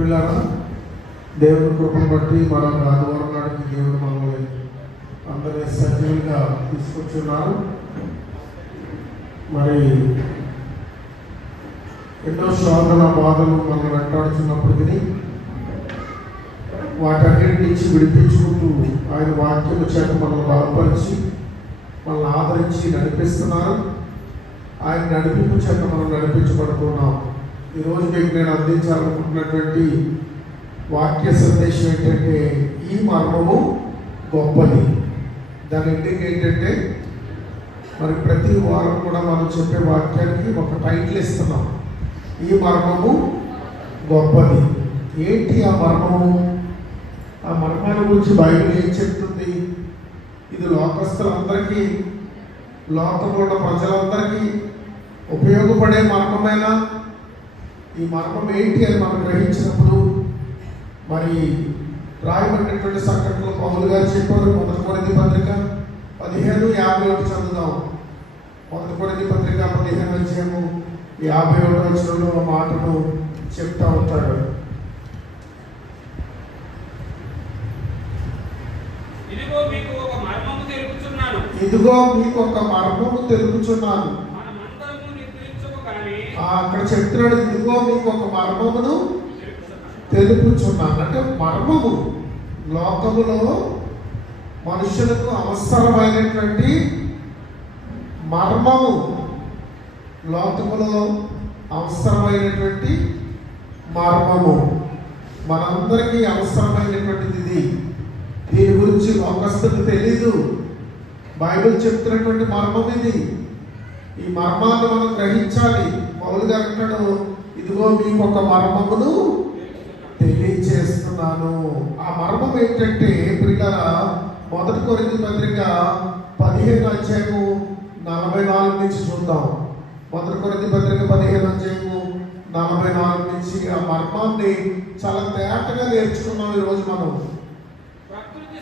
పిల్లల దేవుని కృపను బట్టి మనం ఆదివారం నాటికి దేవుడు మనల్ని అందరినీ సజీవులుగా తీసుకొచ్చున్నారు. మరి ఎన్నో శోధన బాధలు మనం వెంటాడుతున్నప్పటికీ వాటన్నిటి నుంచి విడిపించుకుంటూ ఆయన వాక్యం చేత మనల్ని బలపరిచి మనల్ని ఆదరించి నడిపిస్తున్నారు. ఆయన నడిపింపు చేత మనం నడిపించబడుతున్నాం. ఈరోజు మీకు నేను అందించాలనుకుంటున్నటువంటి వాక్య సందేశం ఏంటంటే, ఈ మర్మము గొప్పది. దాని ఇంటికి ఏంటంటే, మరి ప్రతి వారం కూడా మనం చెప్పే వాక్యానికి ఒక టైటిల్ ఇస్తున్నాం, ఈ మర్మము గొప్పది. ఏంటి ఆ మర్మము? ఆ మర్మాల గురించి బైబిల్ ఏం చెప్తుంది? ఇది లోకస్తులందరికీ, లోకంలో ఉన్న ప్రజలందరికీ ఉపయోగపడే మర్మమేనా? ఈ మర్మం ఏంటి అని మనం గ్రహించినప్పుడు మరి రాయబడినటువంటి సంఘటనలు పౌలు గారు చెప్పారు. 1 కొరింథీ పత్రిక 15:51 చదువుదాం. 1 కొరింథీ పత్రిక 15:51 ఆ మాటను చెప్తా ఉంటాడు. ఇదిగో మీకు ఒక మర్మము తెలుపుచున్నాను. అక్కడ చెప్తున్నాడు, ఇదిగో మీకు ఒక మర్మమును తెలుపుచున్నాను. అంటే మర్మము లోకములో మనుషులకు అవసరమైనటువంటి మర్మము, లోకములో అవసరమైనటువంటి మర్మము మనందరికీ అవసరమైనటువంటిది ఇది. దీని గురించి లోకస్తులకు తెలీదు. బైబిల్ చెప్తున్నటువంటి మర్మం ఇది. ఈ మర్మాన్ని మనం గ్రహించాలి. పౌలు గారు అంటాడు, ఇదిగో మీకు ఒక మర్మమును తెలియచేస్తున్నాను. ఆ మర్మం ఏంటంటే ప్రియులారా, 1 కొరింథీ పత్రిక 15:44 నుంచి చూద్దాం. 1 కొరింథీ పత్రిక 15:44 నుంచి ఆ మర్మాన్ని చాలా తేటగా నేర్చుకున్నాం. ఈరోజు మనం ప్రకృతి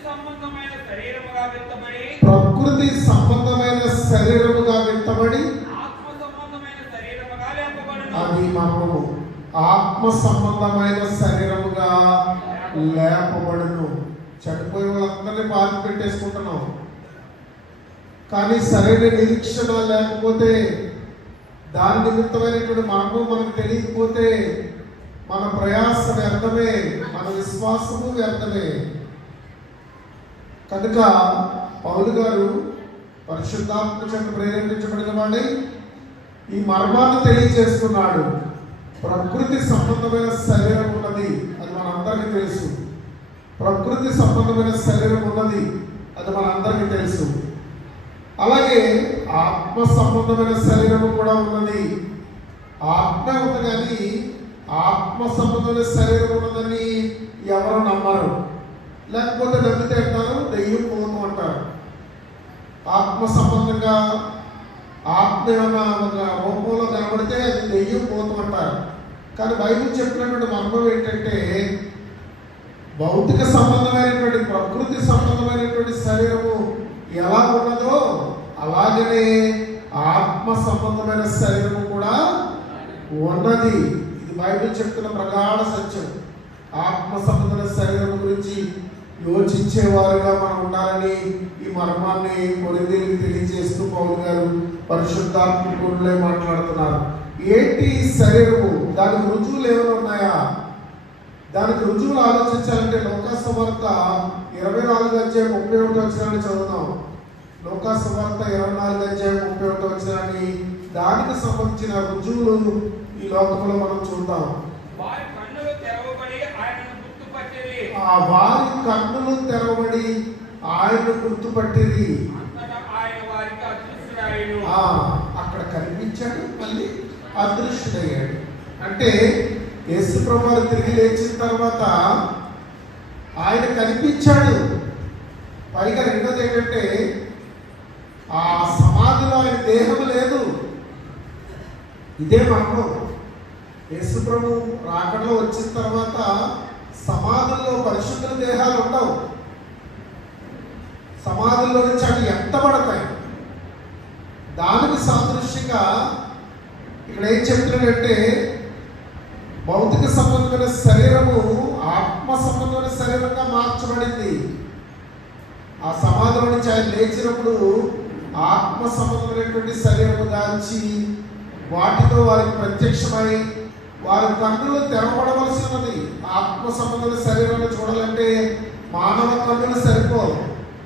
సంబంధమైన శరీరముగా విత్తబడి అది మర్మము. ఆత్మ సంబంధమైన శరీరముగా లేపబడును. చనిపోయే వాళ్ళందరినీ బాధ పెట్టేసుకుంటున్నాం, కానీ సరైన నిరీక్షణ లేకపోతే, దాని నిమిత్తమైనటువంటి మర్మం మనకు తెలియకపోతే మన ప్రయాస వ్యర్థమే, మన విశ్వాసము వ్యర్థమే. కనుక పౌలు గారు పరిశుద్ధాత్మ చేత ప్రేరేపించబడిన వాడి ఈ మర్మాన్ని తెలియజేస్తున్నాడు. ప్రకృతి సంబంధమైన శరీరం ఉన్నది, అది మనందరికీ తెలుసు. ప్రకృతి సంబంధమైన శరీరం ఉన్నది, అది మనందరికీ తెలుసు. అలాగే ఆత్మ సంబంధమైన శరీరము కూడా ఉన్నది. ఆత్మ ఉంది, కానీ ఆత్మ సంబంధమైన శరీరం ఉన్నదని ఎవరు నమ్మరు. లేకపోతే నమ్మితే అంటారు దెయ్యం పోను అంటారు. ఆత్మ సంబంధంగా ఆత్మ ఏమన్నా ఒక రూపంలో కనబడితే అది దెయ్యం పోతూ అంటారు. కానీ బైబిల్ చెప్పినటువంటి మర్మం ఏంటంటే, భౌతిక సంబంధమైనటువంటి ప్రకృతి సంబంధమైనటువంటి శరీరము ఎలా ఉన్నదో అలాగనే ఆత్మ సంబంధమైన శరీరము కూడా ఉన్నది. ఇది బైబిల్ చెప్తున్న ప్రగాఢ సత్యం. ఆత్మ సంబంధమైన శరీరం గురించి యోచించేవారుగా మనం ఉండాలని ఈ మర్మాన్ని కొరింథీయులకు తెలియజేస్తూ పౌలు గారు పరిశుద్ధాత్మకులే మాట్లాడుతున్నారు. ఏంటి శరీరము? దానికి రుజువులు ఏమైనా ఉన్నాయా? దానికి రుజువులు ఆలోచించాలంటే లూకాసు సువార్త 24:31 చదువుదాం. లూకాసు సువార్త 24:31 దానికి సంబంధించిన రుజువులు ఈ లోకంలో మనం చూద్దాం. వారి కన్నులు తెరవబడి ఆయన గుర్తుపట్టిరి. అక్కడ కనిపించాడు, మళ్ళీ అదృశ్యుడయ్యాడు. అంటే యేసు ప్రభువు తిరిగి లేచిన తర్వాత ఆయన కనిపించాడు. పైగా రెండోది ఏంటంటే, ఆ సమాధిలో ఆయన దేహం లేదు. ఇదే మర్మం. యేసు ప్రభు రాకడలో వచ్చిన తర్వాత సమాధుల్లో పరిశుద్ధుల దేహాలు ఉండవు. సమాధుల్లో నుంచి అవి ఎత్తబడతాయి. దానికి సాదృశ్యంగా ఇక్కడ ఏం చెప్తున్నాడంటే, భౌతిక సంబంధమైన శరీరము లేచినప్పుడు ఆత్మ సంబంధమైనటువంటి శరీరము దాల్చి వాటితో వారికి ప్రత్యక్షమై వారి కన్నులు తెరవబడవలసి ఉన్నది. ఆత్మ సంబంధమైన శరీరాన్ని చూడాలంటే మానవ కన్నులు సరిపోవు.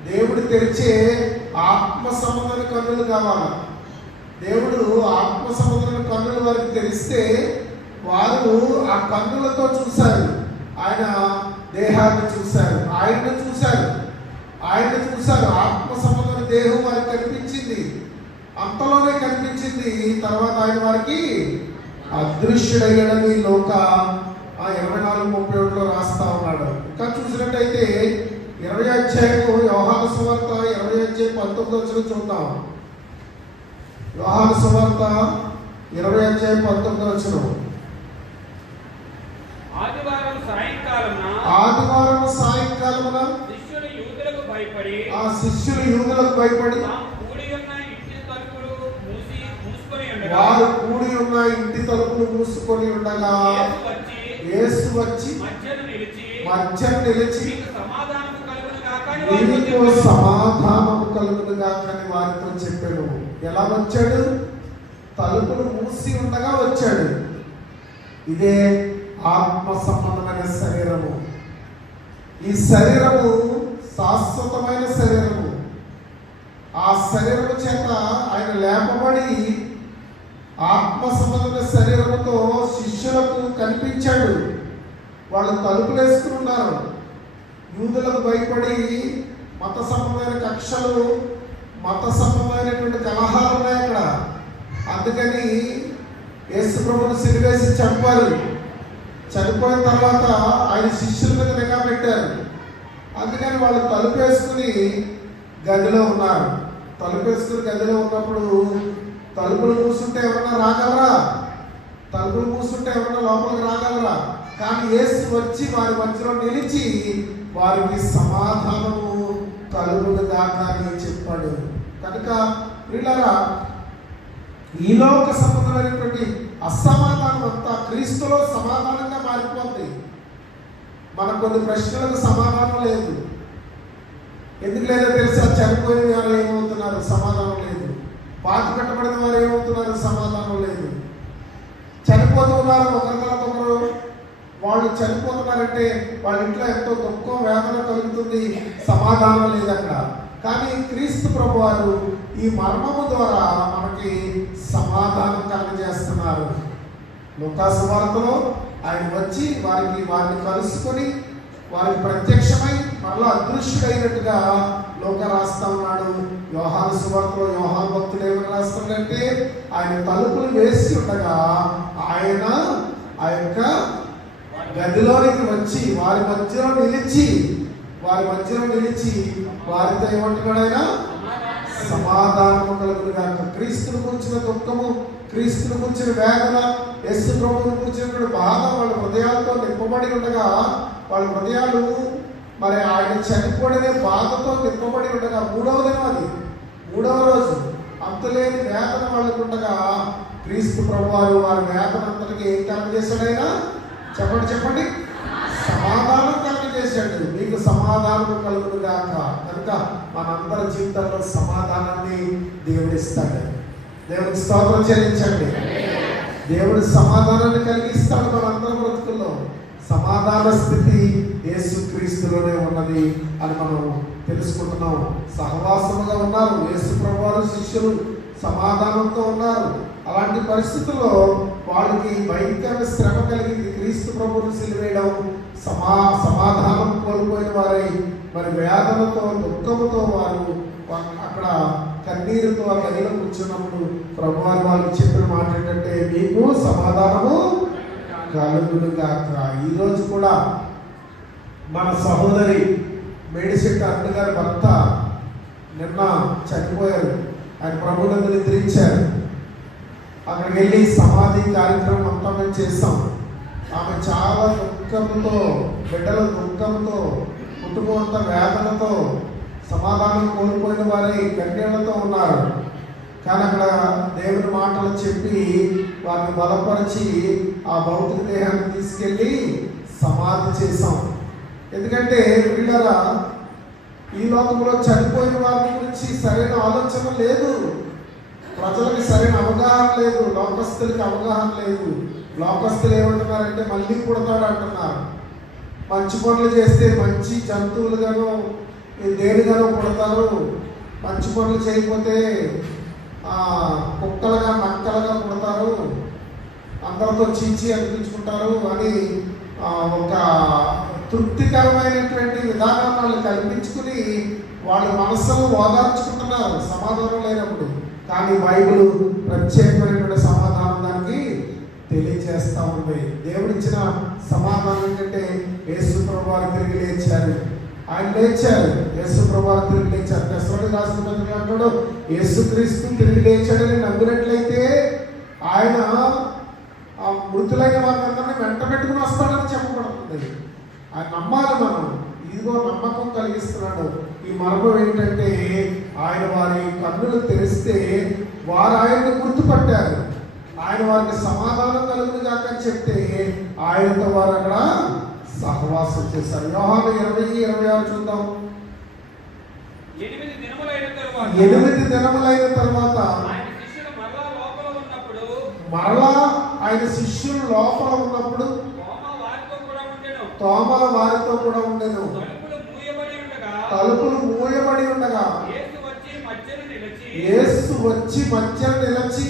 దేవుడు తెరిచే ఆత్మ సంబంధమైన కన్నులు కావాలి. దేవుడు ఆత్మ సంబంధమైన కన్నులు వారికి తెరిస్తే వారు ఆ కన్నులతో చూశారు. ఆయన దేహాన్ని చూశారు, ఆయన్ని చూశారు. ఆత్మ సంబంధమైన దేహం వారికి కనిపించింది, అంతలోనే కనిపించింది. తర్వాత ఆయన వారికి అదృశ్యుడయ్యడని లోక 24:31 రాస్తా ఉన్నాడు. ఇంకా చూసినట్టయితే 20 అధ్యాయము యోహాను సువార్త 20 అధ్యాయం 19 చూద్దాం. యోహాను సువార్త 20 అధ్యాయం 19. ఆదివారం సాయంకాలమున శిష్యులు యూదులకు భయపడి వారు కూడి ఉన్న ఇంటి తలుపులు మూసుకొని ఉండగా యేసు వచ్చి మధ్యన నిలిచి నీకు సమాధానము కలుగును గాక అని వారితో చెప్పాడు. ఎలా వచ్చాడు? తలుపులు మూసి ఉండగా వచ్చాడు. ఇదే ఆత్మ సంబంధమైన శరీరము. ఈ శరీరము శాశ్వతమైన శరీరము. ఆ శరీరము చేత ఆయన లేపబడి ఆత్మ సంబంధమైన శరీరముతో శిష్యులకు కనిపించాడు. వాళ్ళు తలుపులు వేసుకుని ఉన్నారు. యూదులకు భయపడి మత సంబంధమైన కక్షలు, మత సంబంధమైనటువంటి కలహాలు ఉన్నాయి అక్కడ. అందుకని యేసు ప్రభువును సిలువేసి చంపారు. చనిపోయిన తర్వాత ఆయన శిష్యుల మీద నిఘా పెట్టారు. అందుకని వాళ్ళు తలుపు వేసుకుని గదిలో ఉన్నారు. తలుపు వేసుకుని గదిలో ఉన్నప్పుడు తలుపులు మూసుంటే ఎవరన్నా రాగలరా? తలుపులు మూసుంటే ఎవరన్నా లోపలికి రాగలరా? కానీ యేసు వచ్చి వారి మధ్యలో నిలిచి వారికి సమాధానము కలుగును గాక అని చెప్పాడు. కనుక వీళ్ళరా ఈ లోక సంబంధమైనటువంటి అసమాధానం అంతా క్రీస్తులో సమాధానంగా మారిపోతుంది. మన కొన్ని ప్రశ్నలకు సమాధానం లేదు. ఎందుకు లేదో తెలుసా? చనిపోయిన వారు ఏమవుతున్నారు? సమాధానం లేదు. పాతి పెట్టబడిన వారు ఏమవుతున్నారు? సమాధానం లేదు. చనిపోతూ ఉన్నారు ఒకరి తర్వాత ఒకరు. వాళ్ళు చనిపోతున్నారంటే వాళ్ళ ఇంట్లో ఎంతో దుఃఖం, వేదన కలుగుతుంది. సమాధానం లేదు అక్కడ. కానీ క్రీస్తు ప్రభు వారు ఈ మర్మము ద్వారా మనకి సమాధానం కలుగజేస్తున్నారు. లూకా సువార్తలో ఆయన వచ్చి వారిని కలుసుకొని వారికి ప్రత్యక్షమై మరలా అదృశ్యుడైనట్టుగా లూకా రాస్తా ఉన్నాడు. యోహాను సువార్తలో యోహాను భక్తుడు ఏమని రాస్తాడంటే ఆయన తలుపులు వేసి ఉండగా ఆయన ఆ యొక్క గదిలోనికి వచ్చి వారి మధ్యలో నిలిచి వారితో ఏమంటున్నాడు? ఆయన సమాధానము కలుగును గాక. క్రీస్తును గురించిన దుఃఖము, క్రీస్తును గురించిన వేదన, యేసు ప్రభువును గురించినటువంటి బాధ వాళ్ళ హృదయాలతో నింపబడి ఉండగా, వాళ్ళ హృదయాలు మరి ఆయన చనిపోయిన బాధతో నింపబడి ఉండగా మూడవ దినం, అది మూడవ రోజు, అంతులేని వేదన వాళ్ళకు ఉండగా క్రీస్తు ప్రభువారు వారి వేదన అంతటికి ఏం కలుగజేశాడు? ఆయన చెప్పండి సమాధానం కలుగజేశాడు. మీకు సమాధానం కలుగును గాక. కనుక మనందరి జీవితంలో సమాధానాన్ని దేవుడు ఇస్తాడు. దేవుడికి స్తోత్రం చెల్లించండి. దేవుడు సమాధానాన్ని కలిగిస్తాడు. మనందరి బ్రతుకుల్లో సమాధాన స్థితి యేసు క్రీస్తులోనే ఉన్నది అని మనం తెలుసుకుంటున్నాం. సహవాసముగా ఉన్నారు యేసు ప్రభువారు, శిష్యులు సమాధానంతో ఉన్నారు. అలాంటి పరిస్థితుల్లో వాళ్ళకి భయంకరమైన శ్రమ కలిగింది. క్రీస్తు ప్రభువును సిలువేయడం, సమాధానం కోల్పోయిన వారై మరి వేదనతో, దుఃఖముతో వారు అక్కడ కన్నీరుతో ఆ గదిలో కూర్చున్నప్పుడు ప్రభువారు వాళ్ళకి చెప్పిన మాట ఏంటంటే మీకు సమాధానము కలుగును గాక. ఈరోజు కూడా మన సహోదరి మేడిశెట్టి అరుణ గారి భర్త నిన్న చనిపోయారు. ఆయన ప్రభువును నిద్రించారు. అక్కడికి వెళ్ళి సమాధి కార్యక్రమం అంతా మేము చేస్తాం. ఆమె చాలా దుఃఖంతో, బిడ్డల దుఃఖంతో, కుటుంబం అంతా వేదనతో, సమాధానం కోల్పోయిన వారి కన్నీళ్లతో ఉన్నారు. కానీ అక్కడ దేవుని మాటలు చెప్పి వారిని బలపరిచి ఆ భౌతిక దేహాన్ని తీసుకెళ్ళి సమాధి చేశాం. ఎందుకంటే వీళ్ళరా ఈ లోకంలో చనిపోయిన వారి గురించి సరైన ఆలోచన లేదు. ప్రజలకు సరైన అవగాహన లేదు. లోకస్తులకి అవగాహన లేదు. లోకస్తులు ఏమంటున్నారంటే మళ్ళీ పుడతాడు అంటున్నారు. మంచి పనులు చేస్తే మంచి జంతువులుగాను దేనిగానో పుడతారు. మంచి పనులు చేయకపోతే కుక్కలుగా నక్కలుగా పుడతారు. అందరితో చీచి అనిపించుకుంటారు అని ఒక తృప్తికరమైనటువంటి విధానాన్ని వాళ్ళు కల్పించుకుని వాళ్ళ మనస్సును ఓదార్చుకుంటున్నారు సమాధానం లేనప్పుడు. కానీ బైబిల్ ప్రత్యేకమైనటువంటి సమాధానం దానికి తెలియజేస్తూ ఉంది. దేవుడిచ్చిన సమాధానం ఏంటంటే యేసు ప్రభువారు తిరిగి లేచారు. ఆయన లేచారు. యేసు ప్రభువారు తిరిగి లేచారు. తెస్సలోనికీయులకు రాసిన పత్రిక అంటాడు, యేసుక్రీస్తు తిరిగి లేచాడని నమ్మినట్లయితే ఆయన ఆ మృతులైన వారిని వెంట పెట్టుకుని వస్తాడని చెప్పబడుతుంది. ఆయన నమ్మాలి మనం. ఇదిగో నమ్మకం కలిగిస్తున్నాడు. ఈ మర్మం ఏంటంటే ఆయన వారి కన్నులు తెరిస్తే వారు ఆయన్ని గుర్తుపట్టారు. ఆయన వారికి సమాధానం కలుగును కాక అని చెప్తే ఆయనతో వారు అక్కడ సహవాసం చేశారు. యోహాను 20:26 చూద్దాం. 8 దినములైన తర్వాత మరలా ఆయన శిష్యులు లోపల ఉన్నప్పుడు తోమా వారితో కూడా ఉండెను. తలుపులు మూయబడి ఉండగా యేసు వచ్చి మధ్యన నిలిచి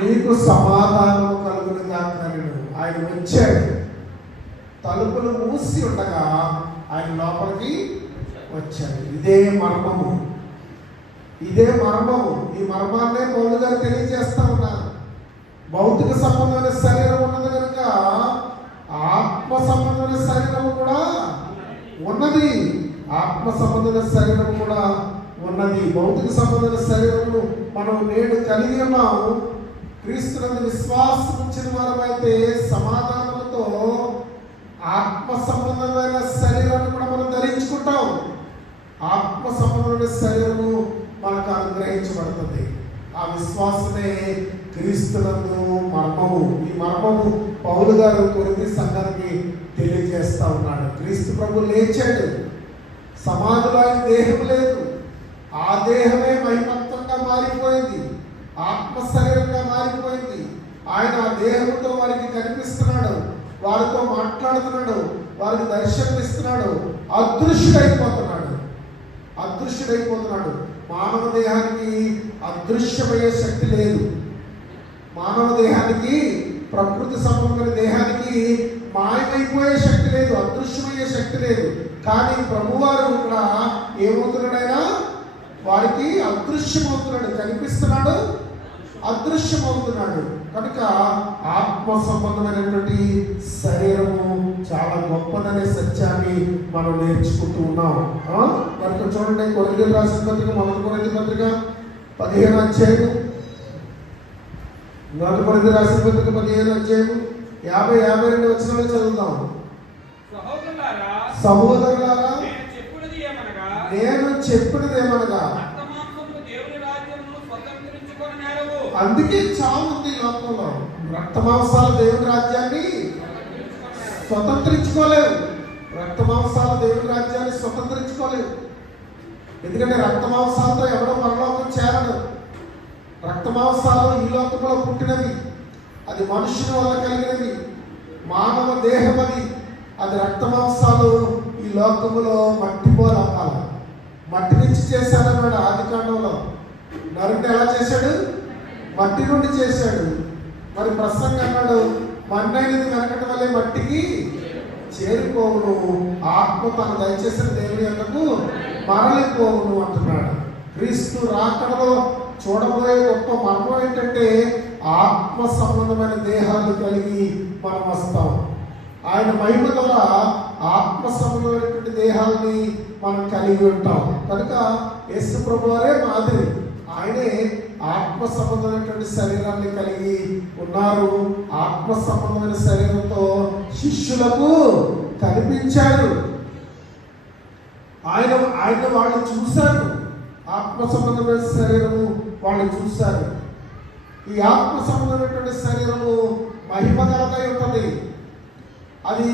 నీకు సమాధానం కలుగును గాక. ఆయన వచ్చాడు. తలుపులు మూసి ఉండగా ఆయన లోపలికి వచ్చాడు. ఇదే మర్మము. ఈ మర్మాన్నే పౌలు గారు తెలియజేస్తా ఉన్నారు. భౌతిక సంబంధమైన శరీరం ఉన్నది కనుక ఆత్మ సంబంధమైన శరీరం కూడా ఉన్నది. ఆత్మ సంబంధమైన శరీరం కూడా ఉన్నది. భౌతిక సంబంధమైన శరీరము మనం నేడు కలిగి ఉన్నాము. క్రీస్తునందు విశ్వాసం ఉంచిన వారమైతే సమాధానంతో ఆత్మ సంబంధమైన శరీరాన్ని కూడా మనం ధరించుకుంటాం. ఆత్మ సంబంధమైన శరీరము మనకు అనుగ్రహించబడుతుంది. ఆ విశ్వాసమే క్రీస్తునందు మర్మము. ఈ మర్మము పౌలు గారు కొరింథీ సంఘానికి తెలియజేస్తా ఉన్నాడు. క్రీస్తు ప్రభు లేచాడు. సమాధిలో ఆయన దేహం లేదు. ఆ దేహమే మహిమత్వంగా మారిపోయింది. ఆత్మ శరీరంగా మారిపోయింది. ఆయన ఆ దేహంతో వారికి కనిపిస్తున్నాడు. వారితో మాట్లాడుతున్నాడు. వారికి దర్శనమిస్తున్నాడు. అదృశ్యుడైపోతున్నాడు. మానవ దేహానికి అదృశ్యమయ్యే శక్తి లేదు. మానవ దేహానికి, ప్రకృతి సంబంధమైన దేహానికి మాయమైపోయే శక్తి లేదు. అదృశ్యమయ్యే శక్తి లేదు. కానీ ప్రభువారు ఇక్కడ ఏమవుతున్నాడైనా వారికి అదృశ్యమవుతున్నాడు. కనిపిస్తున్నాడు, అదృశ్యమవుతున్నాడు. కనుక ఆత్మ సంబంధమైనటువంటి శరీరము చాలా గొప్పదనే సత్యాన్ని మనం నేర్చుకుంటూ ఉన్నాం. కనుక చూడండి, కొరింథీయులకు రాసిన పత్రిక, 1 కొరింథీ పత్రిక 15వ అధ్యాయం, 1 కొరింథీ రాసిన పత్రిక 15వ అధ్యాయం 50-52 వచనాలు చదువుదాం. సహోదరులారా, నేను చెప్పినది ఏమనగా అందుకే చావు ఉంది లోకంలో. రక్తమాంసాలు దేవుని రాజ్యాన్ని స్వతంత్రించుకోలేవు. ఎందుకంటే రక్తమాంసాలతో ఎవడో పరలోకం చేరడు. రక్తమాంసాలు ఈ లోకంలో పుట్టినవి. అది మనుషుని వల్ల కలిగినవి. మానవ దేహం అది రక్తమాంసాలు ఈ లోకములో మట్టిపోలాకాల మట్టి నుంచి చేశాడన్నాడు ఆదికాండంలో. నరుడిని ఎలా చేశాడు? మట్టి నుండి చేశాడు. మరి ప్రసంగం అన్నాడు, మన్నైనది వెనకటి వల్లే మట్టికి చేరిపోవును, ఆత్మ తను దయచేసిన దేవుని యొక్కకు మరలిపోవును అంటున్నాడు. క్రీస్తు రాకడలో చూడబోయే గొప్ప మర్మం ఏంటంటే ఆత్మ సంబంధమైన దేహాలు కలిగి మనం వస్తాం. ఆయన మహిమ ద్వారా ఆత్మ సంబంధమైనటువంటి దేహాలని మనం కలిగి ఉంటాం. కనుక యేసు ప్రభువారే మాదిరి. ఆయనే ఆత్మ సంబంధమైనటువంటి శరీరాన్ని కలిగి ఉన్నారు. ఆత్మ సంబంధమైన శరీరంతో శిష్యులకు కనిపించాడు. ఆయన వాళ్ళు చూశారు. ఆత్మ సంబంధమైన శరీరము వాళ్ళు చూశారు. ఈ ఆత్మ సంబంధమైనటువంటి శరీరము మహిమ గలదై ఉంటుంది. అది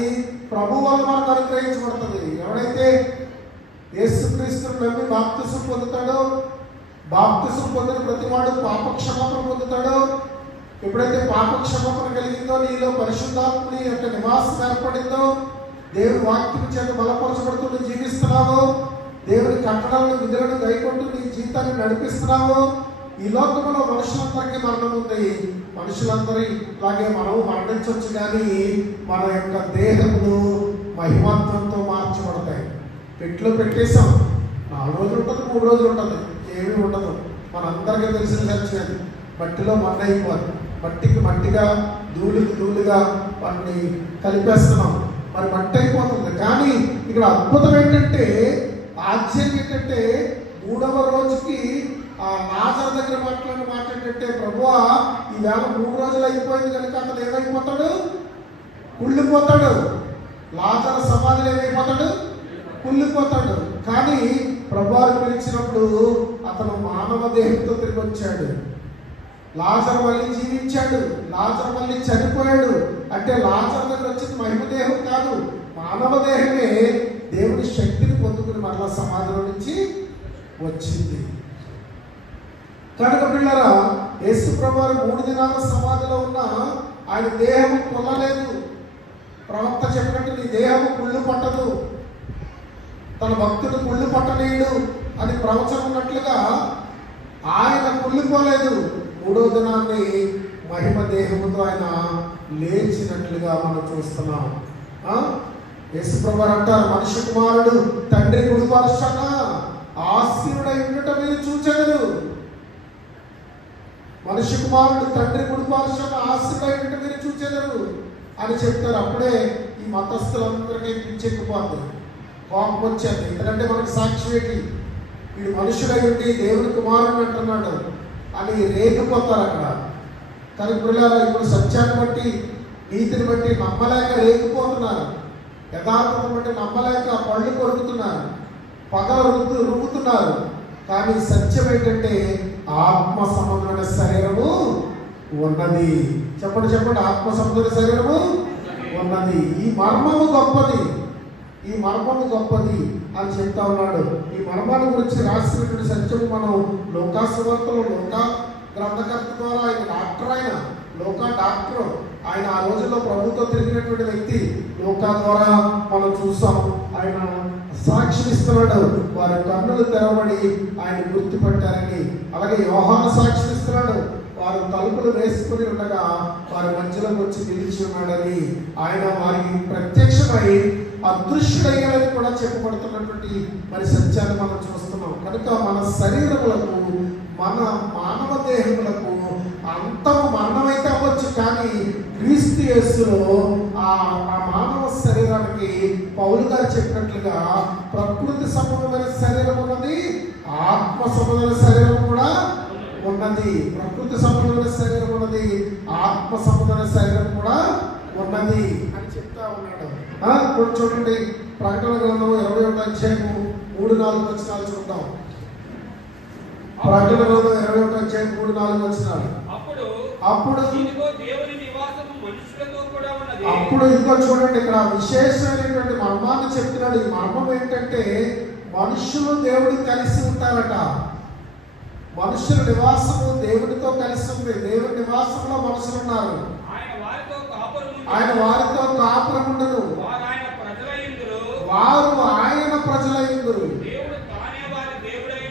ప్రభు వల్ల మనకు అనుగ్రహించబడుతుంది. ఎవరైతే యేసుక్రీస్తును నమ్మి బాప్తిసం పొందుతాడో, బాప్తిసం పొందిన ప్రతివాడు పాప క్షమాపణ పొందుతాడో, ఎప్పుడైతే పాప క్షమాపణ కలిగిందో, నీలో పరిశుద్ధాత్మని యొక్క నివాసం ఏర్పడిందో, దేవుని వాక్యం చేత బలపరచబడుతూ నువ్వు జీవిస్తున్నావో, దేవుని కట్టడాలను విధులను గైకొంటూ నీ జీవితాన్ని నడిపిస్తున్నావో, ఈ లోకంలో మనుషులందరికీ మరణం ఉంది. మనుషులందరిలాగే మనం మరణించవచ్చు, కానీ మన యొక్క దేహములు మహిమత్వంతో మార్చబడతాయి. పెట్లో పెట్టేశాం, 4 రోజులు ఉంటుంది, 3 రోజులు ఉంటుంది, ఏమీ ఉండదు. మనందరికీ తెలిసిన సత్యం, మట్టిలో మన్న అయిపోదు. మట్టికి మట్టిగా, ధూళికి ధూళిగా వాటిని కలిపేస్తున్నాం, మరి మట్టి అయిపోతుంది. కానీ ఇక్కడ అద్భుతం ఏంటంటే, ఆశ్చర్యం ఏంటంటే, 3వ రోజుకి ఆ లాజరు దగ్గర మాట్లాడిన మాట ఏంటంటే, ప్రభువా ఈవేళ 3 రోజులు అయిపోయింది కనుక అతను ఏమైపోతాడు? కుళ్ళిపోతాడు. లాజరు సమాధిలో ఏమైపోతాడు? కుళ్ళిపోతాడు. కానీ ప్రభువారు పిలిచినప్పుడు అతను మానవ దేహంతో తిరిగి వచ్చాడు. లాజరు మళ్ళీ జీవించాడు, లాజరు మళ్ళీ చనిపోయాడు. అంటే లాజరు దగ్గర వచ్చింది మహిమ దేహం కాదు, మానవ దేహమే దేవుని శక్తిని పొందుకుని మరలా సమాధిలో నుంచి వచ్చింది. కనుక పిల్లరా, యేసు ప్రభువారు 3 దినాల సమాధిలో ఉన్న ఆయన దేహం కొల్లలేదు. ప్రవక్త చెప్పినట్టు నీ దేహము కుళ్ళు పట్టదు, తన భక్తుడు కుళ్ళు పట్టలేడు అని ప్రవచనం ఉన్నట్లుగా ఆయన కుళ్ళిపోలేదు. 3వ దినాన్ని మహిమ దేహముతో ఆయన లేచినట్లుగా మనం చూస్తున్నాం. యేసు ప్రభువారు అంటారు, మనిషి కుమారుడు తండ్రి కుడి పార్శ్వన ఆసీనుడై ఉండటం మీరు చూచెదరు. మనిషి కుమారుడు తండ్రి కుడి పార్శ్వన ఆసీనుడై ఉండటం మీరు చూచెదరు అని చెప్తారు. అప్పుడే ఈ మతస్థులందరికీ పిచ్చెక్కిపోతుంది, కోపం వచ్చేది. ఎందుకంటే మనకి సాక్షి ఏంటి, వీడు మనుషుడై ఉండి దేవుని కుమారుడు అంటున్నాడు అని రేగిపోతారు అక్కడ. కానీ పిల్లలు ఇప్పుడు సత్యాన్ని బట్టి, నీతిని బట్టి నమ్మలేక రేగిపోతున్నారు, యథార్థం బట్టి నమ్మలేక పళ్ళు కొరుకుతున్నారు, పగ రుబ్బుతున్నారు. కానీ సత్యం ఏంటంటే, ఆత్మ సంబంధమైన శరీరము ఉన్నది. చెప్పండి చెప్పండి, ఆత్మ సంబంధమైన శరీరము ఉన్నది. ఈ మర్మము గొప్పది, ఈ మర్మము గొప్పది అని చెప్తా ఉన్నాడు. ఈ మర్మాల గురించి రాసినటువంటి సత్యము మనం లోకా సువార్తలో, లోకా గ్రంథకర్త ద్వారా, ఆయన డాక్టర్, ఆయన లోకా డాక్టర్, ఆయన ఆ రోజుల్లో ప్రభుతో తిరిగినటువంటి వ్యక్తి. లోకా ద్వారా మనం చూసాం, ఆయన సాక్షిస్తున్నాడు, వారి కన్నులు తెరవబడి ఆయన గుర్తుపట్టారని. అలాగే యోహాను సాక్షిస్తున్నాడు, వారు తలుపులు వేసుకుని ఉండగా వారి మధ్యలోకి వచ్చి నిలిచి ఉన్నాడని. ఆయన వారికి ప్రత్యక్షమై అదృశ్యుడయ్యాడని కూడా చెప్పబడుతున్నటువంటి మరి సత్యాన్ని మనం చూస్తున్నాం. కనుక మన శరీరములకు, మన మానవ దేహములకు అంతము మరణమైతే అవ్వచ్చు, కానీ క్రీస్తు యేసులో ఆ మానవ శరీరానికి పౌలు గారు చెప్పినట్లుగా ప్రకృతి సంబంధమైన శరీరం ఉన్నది, ఆత్మ సంబంధమైన శరీరం కూడా ఉన్నది. ప్రకృతి సంబంధమైన శరీరం ఉన్నది, ఆత్మ సంబంధమైన శరీరం కూడా ఉన్నది అని చెప్తా ఉన్నాడు. చూడండి, ప్రకటన గ్రంథం 21వ అధ్యాయము 3-4 వచనాలు చూద్దాం. ప్రకటన గ్రంథం 21వ అధ్యాయం 3-4 వచనాలు. అప్పుడు ఇదిగో చూడండి, ఇక్కడ విశేషమైనటువంటి మర్మాన్ని చెప్తున్నాడు. ఈ మర్మం ఏంటంటే, మనుషులు దేవుడు కలిసి ఉంటారట. మనుషుల నివాసము దేవుడితో కలిసి ఉంది. దేవుడి నివాసంలో మనుషులు ఉన్నారు. ఆయన వారితో కాపురముండును, వారు ఆయన ప్రజలైందురు.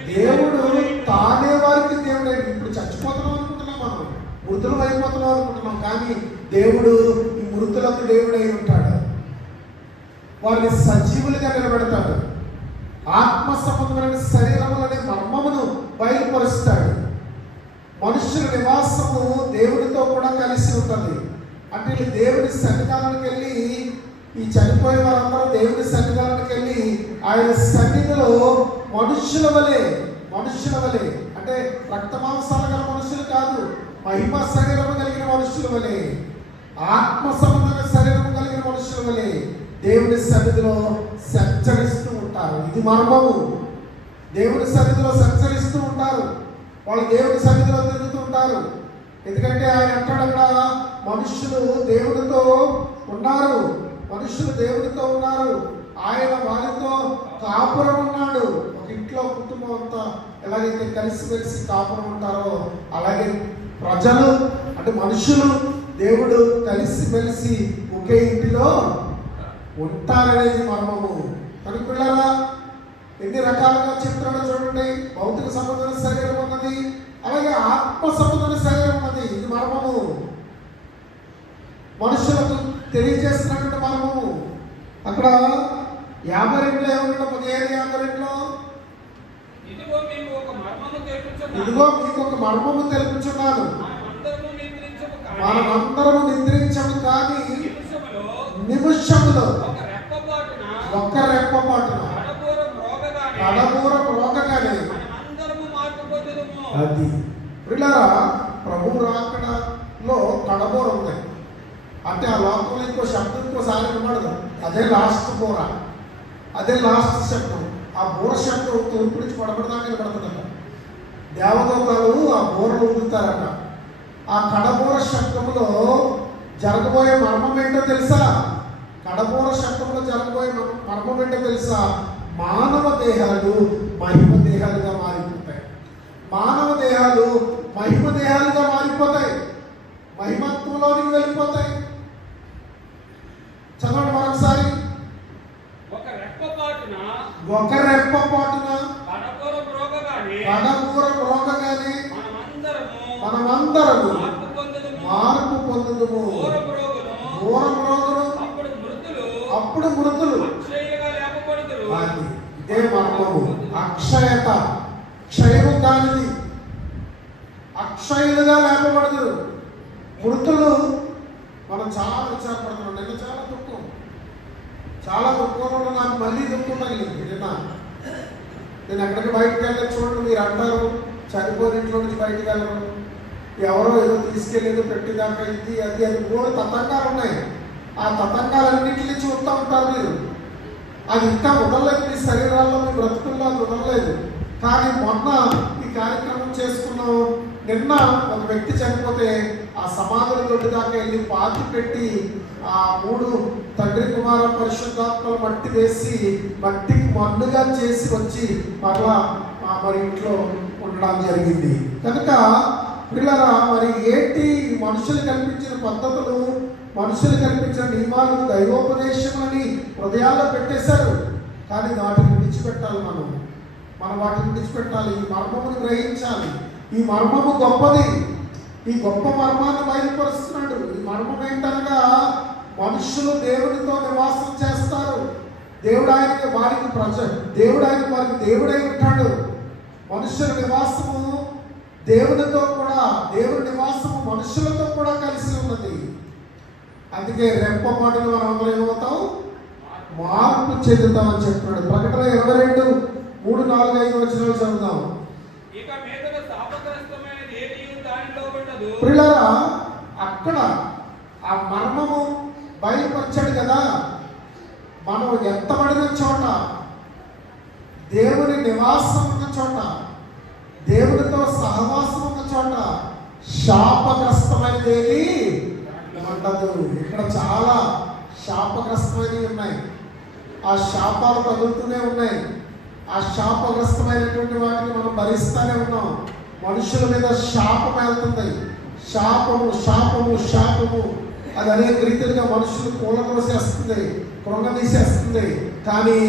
దేవుడు తానే వారికి దేవుడై. ఇప్పుడు చచ్చిపోతున్నాం అనుకుంటున్నాం, మనం మృతులం అయిపోతున్నాం అనుకుంటున్నాం, కానీ దేవుడు ఈ మృతులకు దేవుడై ఉంటాడు. వారిని సజీవులుగా నిలబెడతాడు. ఆత్మ సంబంధమైన శరీరములనే మర్మమును బయలుపరుస్తాడు. మనుషుల నివాసము దేవుడితో కూడా కలిసి ఉంటుంది. అంటే వీళ్ళు దేవుని సన్నిధానానికి వెళ్ళి, ఈ చనిపోయిన వారందరూ దేవుని సన్నిధానానికి వెళ్ళి ఆయన సన్నిధిలో మనుషుల వలె అంటే రక్త మాంసాలు గల మనుషులు కాదు, మహిమ శరీరము కలిగిన మనుషుల వలె, ఆత్మ సంబంధమైన శరీరము కలిగిన మనుషుల వలె దేవుని సన్నిధిలో సంచరిస్తూ ఉంటారు. ఇది మర్మము. దేవుని సన్నిధిలో సంచరిస్తూ ఉంటారు, వాళ్ళు దేవుని సన్నిధిలో తిరుగుతూ ఉంటారు. ఎందుకంటే ఆయన అంటాడు అక్కడ, మనుషులు దేవుడితో ఉన్నారు, మనుషులు దేవునితో ఉన్నారు, ఆయన వారితో కాపురం ఉన్నాడు. ఒక ఇంట్లో కుటుంబం అంతా ఎలాగైతే కలిసిమెలిసి కాపురం ఉంటారో అలాగే ప్రజలు అంటే మనుషులు దేవుడు కలిసిమెలిసి ఒకే ఇంటిలో ఉంటారనేది మర్మము. కనుక పిల్లరా ఎన్ని రకాలుగా చెప్తున్నాడో చూడండి. భౌతిక సంబంధమైన శరీరం ఉన్నది, అలాగే ఆత్మ సంబంధమైన శరీరం ఉన్నది. ఇది మర్మము, మనుషులకు తెలియజేస్తున్నటువంటి మర్మము. అక్కడ 52 ఏమన్నా 17:52 ఇదిగో మీకు ఒక మర్మము తెలుపుచున్నాను. ఇదిగో మీకు ఒక మర్మము తెలుపుచున్నాను. మనమందరము నిద్రించము కానీ నిమిషములో నిమిషములో ఒక రెప్పపాటున కడబూర మ్రోగగానే మనమందరము మార్పు పొందుదుము. అది పిల్లరా ప్రభు రాకడలో కడబూర ఉంది అంటే ఆ లోకంలో ఇంకో శబ్దం ఇంకోసారి వినబడదు. అదే లాస్ట్ బూర, అదే లాస్ట్ శబ్దం. ఆ బూర శబ్దం తూర్పు నుంచి పడబడదాకా వినబడుతుందట. దేవదూతలు ఆ బూరలు ఊదుతారట. ఆ కడబూర శబ్దంలో జరగబోయే మర్మం ఏంటో తెలుసా? కడబూర శబ్దంలో జరగబోయే మర్మం ఏంటో తెలుసా? మానవ దేహాలు మహిమ దేహాలుగా మారిపోతాయి. మానవ దేహాలు మహిమ దేహాలుగా మారిపోతాయి, మహిమత్వంలోనికి వెళ్ళిపోతాయి. చదవండి మరొకసారి. ఒక రెప్పపాటున కడబూర మ్రోగగానే మనమందరము మార్పు పొందుదుము. బూర మ్రోగును అప్పుడు మృతులు. ఇదే మర్మము. అక్షయత, క్షయము కానిది, అక్షయులుగా లేపబడదురు. మృతులు. మనం చాలా విచారపడుతున్నాం. నిన్న చాలా దుఃఖంలో నాకు మళ్ళీ దుఃఖం తగిలింది. నేను ఎక్కడికి బయటకు వెళ్ళలేదు. చూడండి, మీరు అంటారు చనిపోయిన ఇంట్లో నుంచి బయటకు వెళ్ళరు, ఎవరో ఏదో తీసుకెళ్ళేదో పెట్టేదాకా ఇది అది అని 3 తతంగాలు ఉన్నాయి. ఆ తతంగాలన్నింటినీ చూస్తూ ఉంటారు మీరు. అది ఇంకా వదలలేదు, మీ శరీరాల్లో మీ బ్రతుకుల్లో అది వదలలేదు. కానీ మొన్న ఈ కార్యక్రమం చేసుకున్నాం. నిన్న ఒక వ్యక్తి చనిపోతే ఆ సమాధుల దొడ్డి దాకా వెళ్ళి పాతి పెట్టి ఆ 3 తండ్రి కుమార పరిశుద్ధాత్మల మట్టి వేసి మట్టికి మన్నుగా చేసి వచ్చి మరలా మరి ఇంట్లో ఉండడం జరిగింది. కనుక పిల్లరా మరి ఏంటి మనుషులు కల్పించిన పద్ధతులు, మనుషులు కల్పించిన నియమాలు, దైవోపదేశమని హృదయాల్లో పెట్టేశారు. కానీ వాటిని విడిచిపెట్టాలి. మనం వాటిని విడిచిపెట్టాలి. ఈ మర్మమును గ్రహించాలి. ఈ మర్మము గొప్పది. ఈ గొప్ప మర్మాన్ని బయలుపరుస్తున్నాడు. ఈ మర్మం ఏంటనగా మనుషులు దేవునితో నివాసం చేస్తారు. దేవుడు ఆయనకి వారికి వారికి దేవుడై ఉంటాడు. మనుషుల నివాసము దేవునితో కూడా, దేవుని నివాసము మనుషులతో కూడా కలిసి ఉన్నది. అందుకే రెప్పపాటును మనం అందరం ఏమవుతాం? మార్పు చెందుతామని చెప్తున్నాడు. ప్రకటన 22:3, 4, 5 వచనాలు చదువుదాం. పిల్లరా అక్కడ ఆ మర్మము బయలుపరిచాడు కదా. మనం ఎత్తబడిన చోట, దేవుని నివాసం ఉన్న చోట, దేవునితో సహవాసం ఉన్న చోట శాపగ్రస్తమైనది ఉండదు. ఇక్కడ చాలా శాపగ్రస్తమైనవి ఉన్నాయి. ఆ శాపాలు తగులుతూనే ఉన్నాయి. ఆ శాపగ్రస్తమైనటువంటి వాటిని మనం భరిస్తూనే ఉన్నాం. మనుషుల మీద శాపం వెళ్తుంది. శాపము శాపము శాపము అది అనేక రీతిగా మనుషులు కూలదోసేస్తుంది, కృంగదీసేస్తుంది. కానీ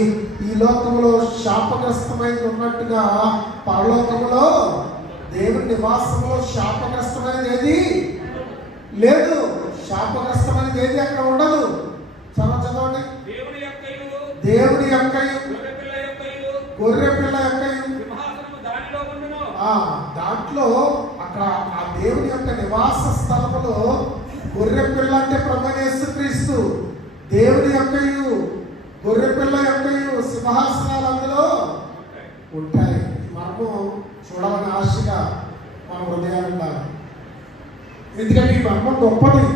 ఈ లోకంలో శాపగ్రస్తమైనది ఉన్నట్టుగా పరలోకములో దేవుని నివాసంలో శాపగ్రస్తమైనది ఏది లేదు. శాపగ్రస్తమైనది ఏది అక్కడ ఉండదు. చదవండి. దేవుని యొక్క గొర్రె పిల్ల యొక్క దాంట్లో అక్కడ ఆ దేవుని యొక్క నివాస స్థలములో గొర్రె పిల్ల అంటే ప్రభువైన యేసుక్రీస్తు, దేవుని యొక్క గొర్రె పిల్ల యొక్క సింహాసనాలు అందులో ఉంటాయి. మనము చూడాలని ఆశగా మన హృదయాలు ఉండాలి. ఎందుకంటే ఈ మర్మం గొప్పది.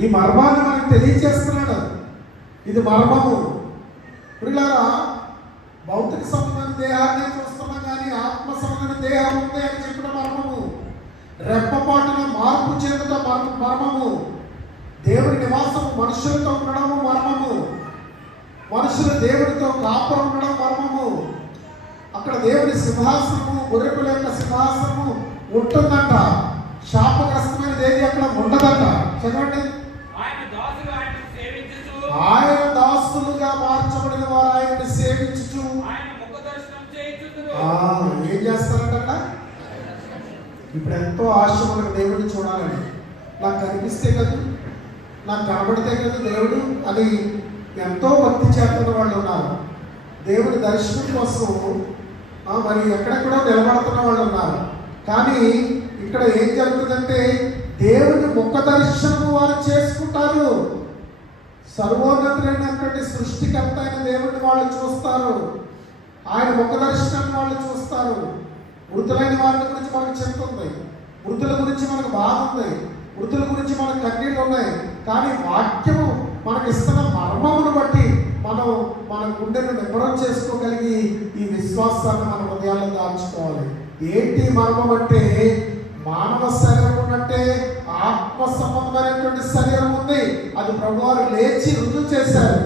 ఈ మర్మాన్ని మనకు తెలియజేస్తున్నాడు. ఇది మర్మము. పిల్లరా భౌతిక సంబంధమైన దేహాన్ని చూస్తున్నాం కానీ ఆత్మ సంబంధమైన దేహం ఉంది అని చెప్పిన మర్మము. రెప్పపాటున మార్పు చెందుట మర్మము. దేవుని నివాసము మనుషులతో ఉండడము మనుషులు దేవుడితో కాపురం ఉండడం మర్మము. అక్కడ దేవుని సింహాసనము, గొర్రెపిల్ల యొక్క సింహాసనము ఉంటుందంట. శాపగ్రస్తమైనది ఏది అక్కడ ఉండదంట. చదవండి. ఆయన దాసులుగా మార్చబడిన వారు ఆయన్ని సేవించుచు ఏం చేస్తారంట? ఇప్పుడు ఎంతో ఆశ మనకు దేవుడిని చూడాలని. నాకు కనిపిస్తే కదా, నాకు కనబడితే కదా దేవుడు అని ఎంతో భక్తి చేస్తున్న వాళ్ళు ఉన్నారు. దేవుడి దర్శనం కోసం మరి ఎక్కడెక్కడో నిలబడుతున్న వాళ్ళు ఉన్నారు. కానీ ఇక్కడ ఏం జరుగుతుందంటే దేవుని ముఖ దర్శనము వారు చేసుకుంటారు. సర్వోన్నతుడైనటువంటి సృష్టికర్త అయిన దేవుడిని వాళ్ళు చూస్తారు. ఆయన ముఖ దర్శనాన్ని వాళ్ళు చూస్తారు. మృతులైన వారి గురించి మనకు చెప్తుంది, మృతుల గురించి మనకు బాధ ఉంది, మృతుల గురించి మనకు కన్నీళ్ళు ఉన్నాయి. కానీ వాక్యము మనకు ఇస్తున్న మర్మమును బట్టి మనం మన గుండెను నిబ్బరం చేసుకోగలిగి ఈ విశ్వాసాన్ని మన హృదయాల్లో దాల్చుకోవాలి. ఏంటి మర్మం అంటే, మానవ శరీరం ఉన్నట్టే ఆత్మ సంబంధమైనటువంటి శరీరం ఉంది. అది ప్రభువారు లేచి రుజువు చేశారు.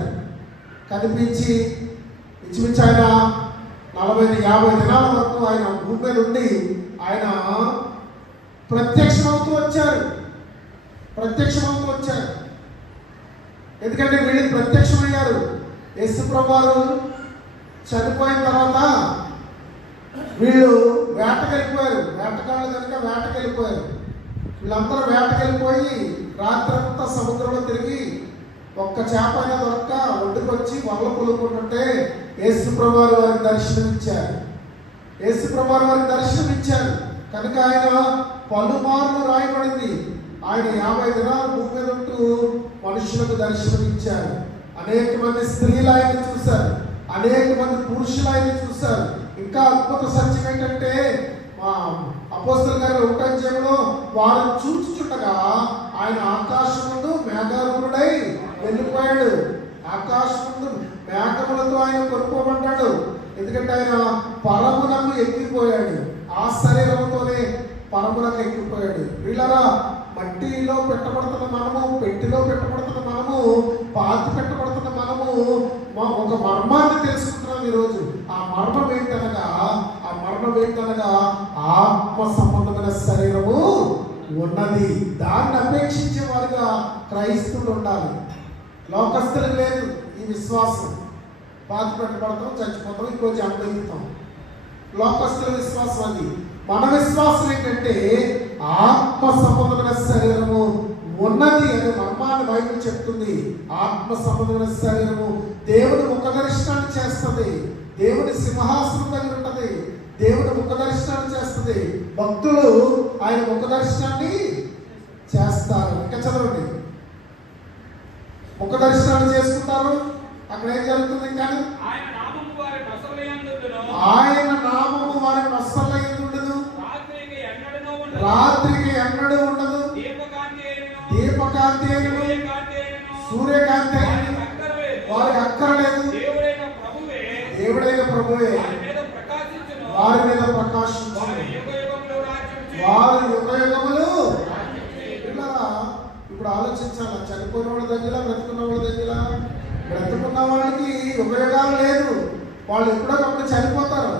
కనిపించి ఇంచుమించు ఆయన 40-50 దినాల వరకు ఆయన భూమి మీద ఉండి ఆయన ప్రత్యక్షమవుతూ వచ్చారు. ఎందుకంటే వీళ్ళు ప్రత్యక్షమయ్యారు. యేసు ప్రభువారు చనిపోయిన తర్వాత వీళ్ళు వేటకెళ్ళిపోయారు. వేటగాళ్ళు కనుక వేటకెళ్ళిపోయారు. వీళ్ళందరూ వేటకెళ్ళిపోయి రాత్రంతా సముద్రంలో తిరిగి ఒక్క చేప అయినా దొరక్క ఒడ్డుకొచ్చి వల్ల పులుకుంటుంటే యేసు ప్రభువారు వారికి దర్శనమిచ్చారు. కనుక ఆయన పలుమార్లు రాయబడింది. ఆయన 50 దినాలు భూమి మీద ఉంటూ మనుషులకు దర్శనమిచ్చారు. అనేక మంది స్త్రీలు ఆయన చూశారు, అనేక మంది పురుషులు ఆయన చూశారు. ఇంకా అద్భుత సత్యం ఏంటంటే అపోస్తలుల గారి 1వ అధ్యాయంలో వారు చూచుచుండగా ఆయన ఆకాశం ముందు మేఘారూఢుడై వెళ్ళిపోయాడు. ఆకాశం ముందు మేఘములతో ఆయన కొనుక్కోబడ్డాడు. ఎందుకంటే ఆయన పరమునకు ఎక్కిపోయాడు. ఆ శరీరంతోనే పరమునకు ఎక్కిపోయాడు. వీళ్ళరా మట్టిలో పెట్టబడుతున్న మనము, పెట్టిలో పెట్టబడుతున్న మనము, పాతి పెట్టబడుతున్న మనము ఒక మర్మాన్ని తెలుసుకుంటున్నాం ఈరోజు. ఆ మర్మం ఏంటనగా ఆత్మ సంబంధమైన శరీరము ఉన్నది. దాన్ని అపేక్షించే వారిగా క్రైస్తవులు ఉండాలి. లోకస్తులకు లేదు ఈ విశ్వాసం. పాతి పెట్టబడతాం, చచ్చిపోతాం, ఇంకో జన్మతాం. లోకస్తుల విశ్వాసం అది. మన విశ్వాసం ఏంటంటే ఆత్మ సంబంధమైన శరీరము ఉన్నది అనే మర్మాన్ని బైబిల్ చెప్తుంది. ఆత్మ సంబంధమైన శరీరము దేవుని ముఖ దర్శనాన్ని చేస్తుంది. దేవుని సింహాసనం దగ్గర ఉంటుంది. దేవుని ముఖ దర్శనాన్ని చేస్తుంది. భక్తులు ఆయన ముఖ దర్శనాన్ని చేస్తారు. ఇంకా చదవండి. ముఖ దర్శనాన్ని చేసుకుంటారు. అక్కడ ఏం జరుగుతుంది? ఇంకా ఆయన నామము వారి నొసలయందుండును, రాత్రికి ఎన్నడూ ఉండదు. దీపకాంతి అయినను సూర్యకాంతి అయినను వారికి అక్కరలేదు. దేవుడైన ప్రభువే వారి మీద ప్రకాశించును. వారు యుగయుగములు. ఇప్పుడు ఆలోచించాలి. చనిపోయిన వాళ్ళ దగ్గర, బ్రతుకున్న వాళ్ళ దగ్గర. బ్రతుకున్న వాళ్ళకి యుగయుగాలు లేదు. వాళ్ళు ఎప్పుడొకప్పుడు చనిపోతారు.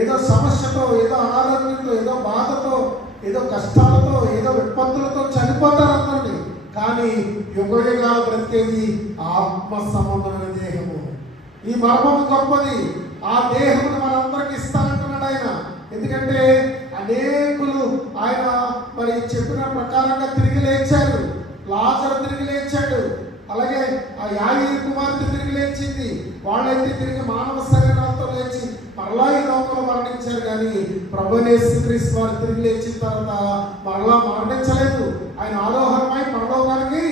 ఏదో సమస్యతో, ఏదో అనారోగ్యంతో, ఏదో బాధతో, ఏదో కష్టాలతో, ఏదో విపత్తులతో చనిపోతారు అందరినీ. కానీ యుగయుగాలు బ్రతికేది ఆత్మ సంబంధమైన దేహము. ఈ మర్మము గొప్పది. ఆ దేహమును మనందరికి ఇస్తానంటున్నాడు ఆయన. ఎందుకంటే అనేకులు ఆయన మరి చెప్పిన ప్రకారంగా తిరిగి లేచారు. లాజరు తిరిగి లేచాడు. అలాగే ఆ యాయీరు కుమార్తె తిరిగి లేచింది. వాళ్ళైతే తిరిగి మానవ శరీరాలతో లేచి మరలా ఈ లోకంలో మరణించారు. కానీ ప్రభువైన యేసుక్రీస్తు వారు తిరిగి లేచిన తర్వాత మరలా మరణించలేదు. ఆయన ఆరోహణమై పరలోకానికి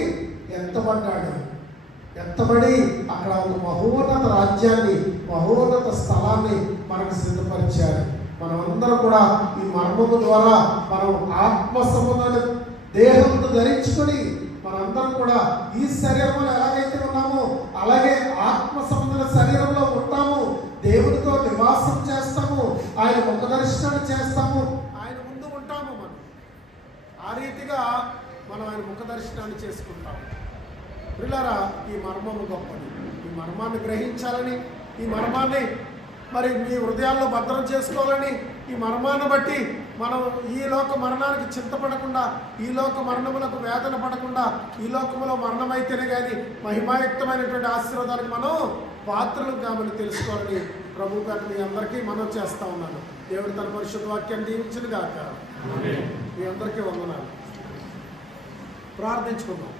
ఎత్తబడి అక్కడ ఒక మహోన్నత రాజ్యాన్ని, మహోన్నత స్థలాన్ని మనకు సిద్ధపరిచారు. మనమందరం కూడా ఈ మర్మము ద్వారా మనం ఆత్మ సంబంధమైన దేహమును ధరించుకొని మనందరం కూడా ఈ శరీరంలో ఎలాగైతే ఉన్నామో అలాగే ఆత్మ సంబంధమైన శరీరంలో ఉంటాము. దేవుడితో నివాసం చేస్తాము. ఆయన ముఖ దర్శనాన్ని చేస్తాము. ఆయన ముందు ఉంటాము. మనం ఆ రీతిగా మనం ఆయన ముఖ దర్శనాన్ని చేసుకుంటాము. ప్రియులారా, ఈ మర్మము గొప్పది. ఈ మర్మాన్ని గ్రహించాలని, ఈ మర్మాన్ని మరి మీ హృదయాల్లో భద్రం చేసుకోవాలని, ఈ మర్మాన్ని బట్టి మనం ఈ లోక మరణానికి చింతపడకుండా, ఈ లోక మరణములకు వేదన పడకుండా, ఈ లోకములో మరణమైతేనే కానీ మహిమాయుక్తమైనటువంటి ఆశీర్వాదానికి మనం పాత్రలు కాబట్టి తెలుసుకోవాలని ప్రభు గారు మీ అందరికీ మనం చేస్తా ఉన్నాను. దేవుడు తన పరిశుద్ధ వాక్యాన్ని దీవించిన గాక. మీ అందరికీ వందనాలు. ప్రార్థించుకుందాం.